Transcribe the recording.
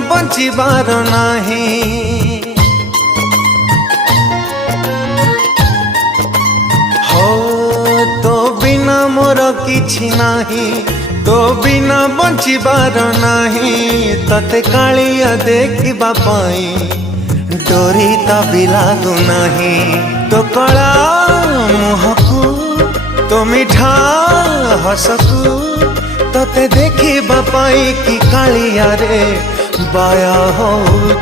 बंचिबार नाही। हो तो बिना मोर किछि नाही, तो बिना बंचिबार नाही। तते कालिया देखिबा पाई डोरी तभी लागू नाही। तो कला मुहकू तो मिठा हसकू तते देखिबा पाई कि कालिया रे बाया होउची।